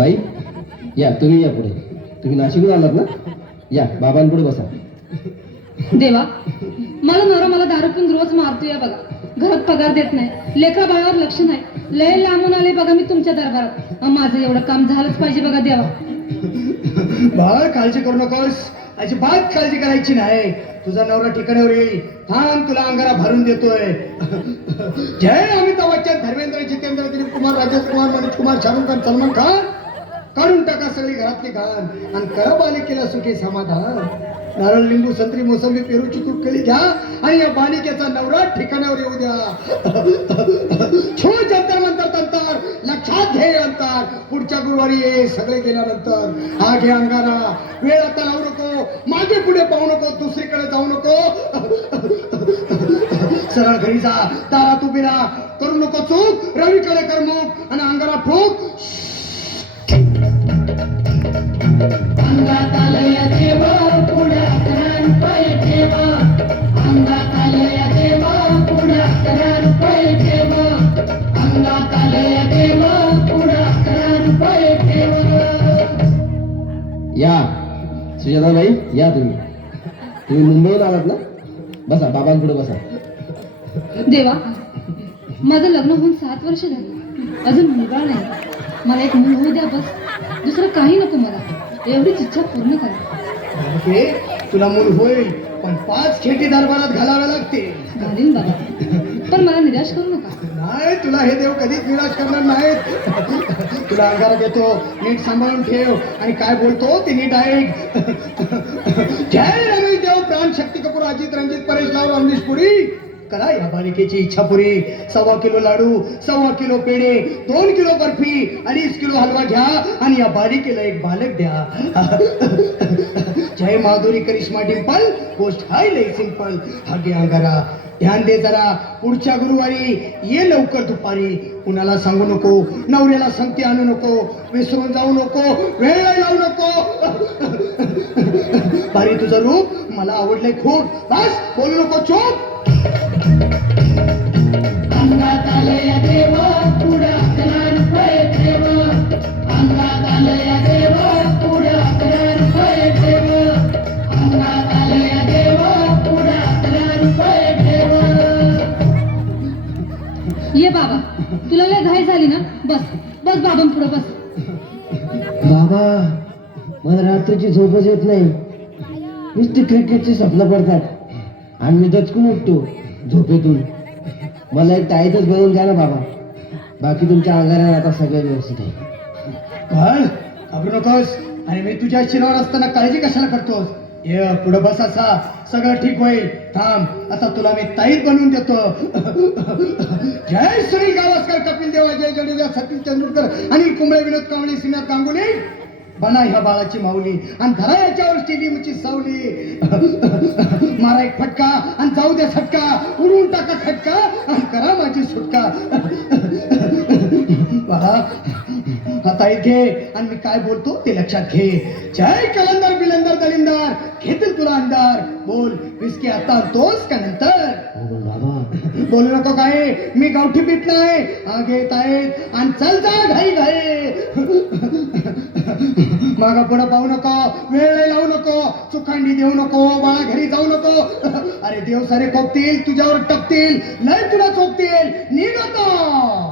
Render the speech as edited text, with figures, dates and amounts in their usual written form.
बाई या, तुम्ही या पुढे. तुम्ही नाशिकहून आलात ना? या बाबांपुढे बसा. देवा, माझा नवरा मला दारू पिऊन रोज मारतोय बघा. घरात पगार देत नाही, लेकरा बाळावर लक्ष नाही. लय लांबून आले बघा मी तुमच्या दरबारात. माझं एवढं काम झालंच पाहिजे बघा देवा. बाळ काळजी करू नकोस, अजिबात काळजी करायची नाही. तुझा नवरा ठिकाणावर येईल. थांब, तुला अंगारा भरून देतोय. जय अमिताभ बच्चन, धर्मेंद्र, जितेंद्र, दिलीप कुमार, राजेश कुमार, मनोज कुमार, शाहरुख खान, सलमान खान, काढून टाका सगळी घरातली घाण आणि करा बालिकेला सुखी समाधान. नारळ, लिंबू, संत्री, मोसंबी, पेरू, चिकू, केळी घ्या आणि या बालिकेचा नवरा ठिकाणावर येऊ द्या. छो जंतर मंतर तंतर, लक्षात घे अंतर. पुढच्या गुरुवारी ये सगळे गेल्यानंतर. हा घे अंगारा. वेळ आता लावू नको, मागे पुढे पाहू नको, दुसरीकडे जाऊ नको. सरळ घरी जा, दारात उभी राहा. करू नको चूक, रवीकडे कर मुख आणि अंगारा फूक. अंगात आलया देव, पुढे अकरान पाय ठेव. अंगात आलया देव, पुढे अकरान पाय ठेव. अंगात आलया देव, पुढे अकरान पाय ठेव. या सुजाताबाई, या तुम्ही. तुम्ही मुंबईहून आलात ना? बसा, बाबांपुढे बसा. देवा, माझं लग्न होऊन 7 वर्ष झाली, अजून मुलगा नाही. मला एक मूल होऊ द्या बस. दुसरं काही नको मला. एवढीच इच्छा पूर्ण करा. ओके, तुला मूल होईल, पण 5 खेटी दरबारात घालाव्या लागते. घालीन बाबा, पण मला निराश करू नका. नाही, तुला हे देव कधीच निराश करणार नाहीत. तुला अंगारा देतो, नीट सांभाळून ठेव आणि काय बोलतो ते नीट ऐक. जय रमेश देव, प्राण, शक्ती कपूर, अजित, रणजित, परेश राव, अमरीश पुरी. करा या बालिकेची इच्छा पुरी. 1.25 किलो लाडू, 1.25 किलो पेढे, 2 किलो बर्फी, 2.5 किलो हलवा घ्या आणि या बालिकेला एक बालक द्या. जय माधुरी, करिश्मा, डिंपल, पोस्ट हाय लय सिंपल. हा घे अंगारा. ध्यान दे जरा, पुढच्या गुरुवारी ये लवकर दुपारी. कुणाला सांगू नको, नवऱ्याला संगती आणू नको, विसरून जाऊ नको, वेळ लावू नको. भारी तुझं रूप मला आवडलंय खूप. बस बोलू नको, चूप. अंगात आलया देव, पुढे अकरान पाय ठेव. अंगात आलया देव, पुढे अकरान पाय ठेव. अंगात आलया देव, पुढे अकरान पाय ठेव. ये बाबा, तुला लय घाई झाली ना? बस बस बाबांपुढे बस. बाबा, मला रात्रीची झोपच येत नाही. नुसती क्रिकेटची स्वप्न पडतात आणि मी दचकून उठतो झोपेतून. मला एक ताईतच बनवून द्या ना बाबा. बाकी तुमच्या अंगाराने आता सगळं व्यवस्थित आहे. पण घाबरू नकोस. अरे मी तुझ्या शिरावर असताना काळजी कशाला करतोस? ये पुढे बस, असा सगळं ठीक होईल. थांब, आता तुला मी ताईत बनवून देतो. जय सुनील गावस्कर, कपिल देव, अजय जडेजा, सतीश तेंडुलकर, अनिल कुंबळे, विनोद कांबळे, श्रीनाथ गांगुली. बना ह्या बाळाची माऊली आणि धरा याच्यावर स्टेडियमची सावली. मारा एक फटका आणि जाऊ द्या सटका. उडून टाका खटका आणि करा माझी सुटका. बाळा, आता घे आणि मी काय बोलतो ते लक्षात घे. जय कलंदर, बिलंदर, दलिंदर, घेतील तुला अंधार. बोल, विस्की आता आणतोस का नंतर? बाबा, बोलू नको काय, मी गावठी पीत नाही. हा घेत आहेत आणि चल जा घाई घाई. मागा पुढे पाहू नको, वेळ लावू नको, चुखांडी देऊ नको, बाळा घरी जाऊ नको. अरे देव सारे कोपतील, तुझ्यावर टपतील, लय तुला चोपतील. निघ आता.